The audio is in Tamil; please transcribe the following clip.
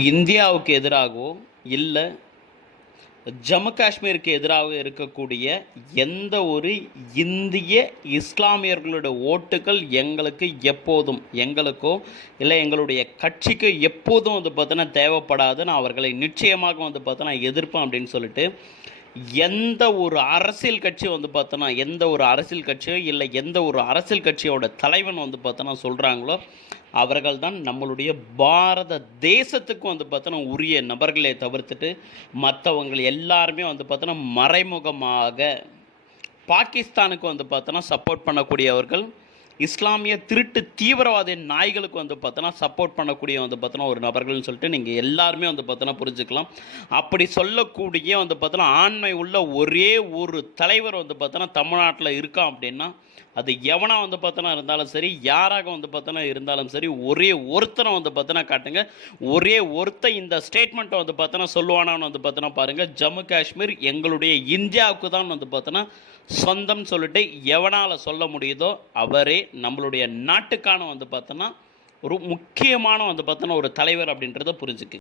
இந்தியாவுக்கு எதிராகவோ இல்லை ஜம்மு காஷ்மீருக்கு எதிராக இருக்கக்கூடிய எந்த ஒரு இந்திய இஸ்லாமியர்களோட ஓட்டுகள் எங்களுக்கு எப்போதும் எங்களுக்கோ இல்லை எங்களுடைய கட்சிக்கு எப்போதும் வந்து பார்த்தோன்னா தேவைப்படாது நான் அவர்களை நிச்சயமாக வந்து பார்த்தோன்னா எதிர்ப்பேன் அப்படின்னு சொல்லிட்டு எந்த ஒரு அரசியல் கட்சி வந்து பார்த்தோன்னா எந்த ஒரு அரசியல் கட்சியோ இல்லை எந்த ஒரு அரசியல் கட்சியோட தலைவன் வந்து பார்த்தோன்னா சொல்கிறாங்களோ அவர்கள் தான் நம்மளுடைய பாரத தேசத்துக்கு வந்து பார்த்தோன்னா உரிய நபர்களை தவிர்த்துட்டு மற்றவங்க எல்லாருமே வந்து பார்த்தோன்னா மறைமுகமாக பாகிஸ்தானுக்கு வந்து பார்த்தோன்னா சப்போர்ட் பண்ணக்கூடியவர்கள் இஸ்லாமிய திருட்டு தீவிரவாத நாய்களுக்கு வந்து பார்த்தோன்னா சப்போர்ட் பண்ணக்கூடிய வந்து பார்த்தோன்னா ஒரு நபர்கள்னு சொல்லிட்டு நீங்கள் எல்லாருமே வந்து பார்த்தோன்னா புரிஞ்சுக்கலாம். அப்படி சொல்லக்கூடிய வந்து பார்த்தோன்னா ஆண்மை உள்ள ஒரே ஒரு தலைவர் வந்து பார்த்தோன்னா தமிழ்நாட்டில் இருக்கான் அப்படின்னா அது எவனாக வந்து பார்த்தோன்னா இருந்தாலும் சரி யாராக வந்து பார்த்தோன்னா இருந்தாலும் சரி ஒரே ஒருத்தனை வந்து பார்த்தோன்னா காட்டுங்க. ஒரே ஒருத்தன் இந்த ஸ்டேட்மெண்ட்டை வந்து பார்த்தோன்னா சொல்லுவானான்னு வந்து பார்த்தோன்னா பாருங்கள் ஜம்மு காஷ்மீர் எங்களுடைய இந்தியாவுக்கு தான் வந்து பார்த்தோன்னா சொந்தம் சொல்லிட்டு எவனால் சொல்ல முடியுதோ அவரே நம்மளுடைய நாட்டுக்கான வந்து பார்த்தோன்னா ஒரு முக்கியமான வந்து பார்த்தோன்னா ஒரு தலைவர் அப்படின்றத புரிஞ்சுக்கு